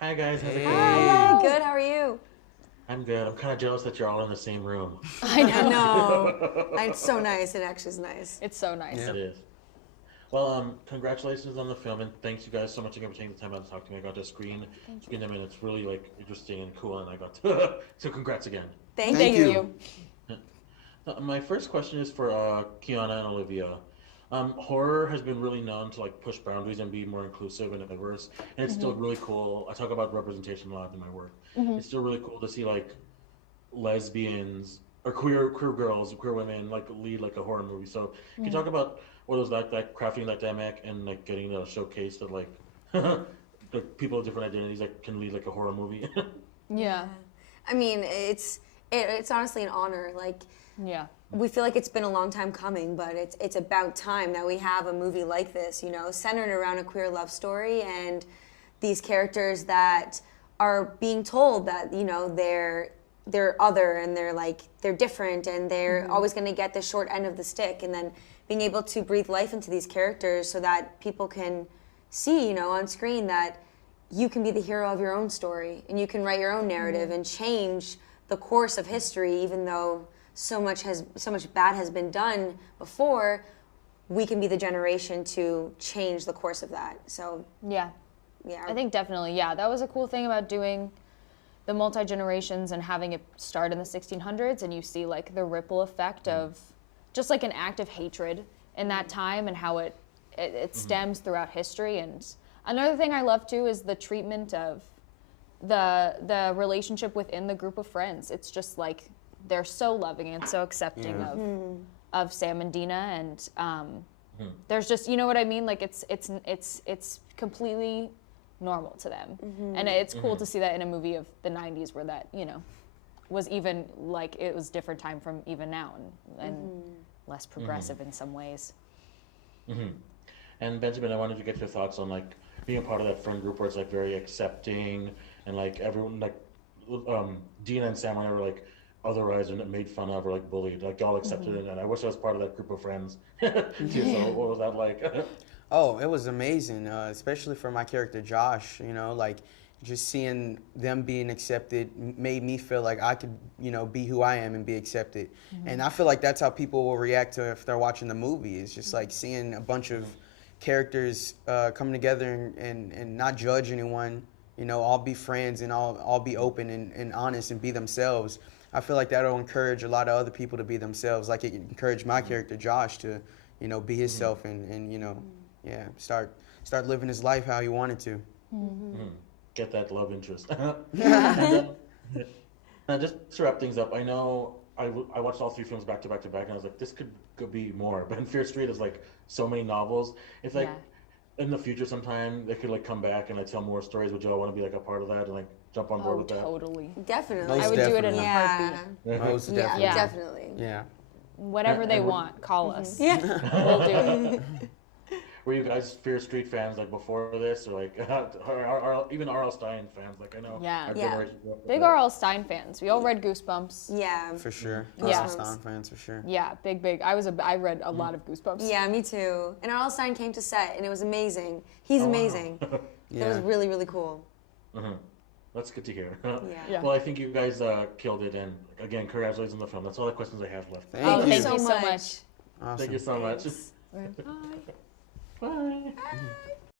Hi guys, how's it going? Hi, good. How are you? I'm good. I'm kind of jealous that you're all in the same room. I know. It's so nice. It actually is nice. It's so nice. It is. Well, congratulations on the film, and thanks you guys so much again for taking the time out to talk to me. I got to screen them, and it's really like interesting and cool, and I got to. So congrats again. Thank you. My first question is for Kiana and Olivia. Horror has been really known to like push boundaries and be more inclusive and diverse, and it's still really cool. I talk about representation a lot in my work. It's still really cool to see like lesbians or queer girls, queer women like lead like a horror movie. So can you talk about what it was like that crafting that dynamic and like getting to showcase that like like people with different identities like can lead like a horror movie? Yeah. I mean, it's honestly an honor. Like, Yeah. we feel like it's been a long time coming, but it's about time that we have a movie like this, centered around a queer love story and these characters that are being told that, they're other and they're different and they're always going to get the short end of the stick, and then being able to breathe life into these characters so that people can see, on screen that you can be the hero of your own story and you can write your own narrative and change the course of history, even though so much bad has been done before. We can be the generation to change the course of that. So Yeah. yeah, I think definitely, yeah. That was a cool thing about doing the multi-generations and having it start in the 1600s, and you see like the ripple effect of just like an act of hatred in that time and how it stems throughout history. And another thing I love too is the treatment of the relationship within the group of friends. It's just like they're so loving and so accepting of Sam and Dina, and there's just, you know what I mean? Like it's completely normal to them, and it's cool to see that in a movie of the 90s where that was even like it was different time from even now, and less progressive in some ways. And Benjamin, I wanted to get your thoughts on like being a part of that friend group where it's like very accepting and like everyone like Dina and Sam were never like otherized and made fun of or like bullied. Like y'all accepted it, and I wish I was part of that group of friends too. So what was that like? Oh, it was amazing, especially for my character Josh. Like just seeing them being accepted made me feel like I could, be who I am and be accepted. And I feel like that's how people will react to if they're watching the movie. It's just like seeing a bunch of characters come together and not judge anyone. All be friends and all be open and honest and be themselves. I feel like that'll encourage a lot of other people to be themselves. Like it encouraged my character Josh to, be himself and yeah, start living his life how he wanted to. Get that love interest. And then, just to wrap things up, I know I watched all three films back to back to back, and I was like, this could be more. But in Fear Street is like so many novels. If like in the future sometime they could like come back and like tell more stories, would y'all want to be like a part of that and like jump on board with that? Totally. definitely. Most I would do it in definitely. a heartbeat. Most Yeah, definitely. Yeah. definitely. Yeah. Whatever they And want, call us. Yeah. We'll do it. were you guys Fear Street fans like before this, or like even R.L. Stein fans? Like I know Yeah. our Yeah. generation grew up with Big that. R.L. Stein fans. We all read Goosebumps. Yeah. For sure. Yeah. Stein fans for sure. Yeah, big. I read a lot of Goosebumps. Yeah, me too. And R.L. Stine came to set, and it was amazing. He's amazing. Yeah. It was really, really cool. That's good to hear. Yeah. Well, I think you guys killed it, and again, congratulations on the film. That's all the questions I have left. Thank Oh, you. Thank so you so much. much. Awesome. Thank you so much. Thanks. Bye. Bye.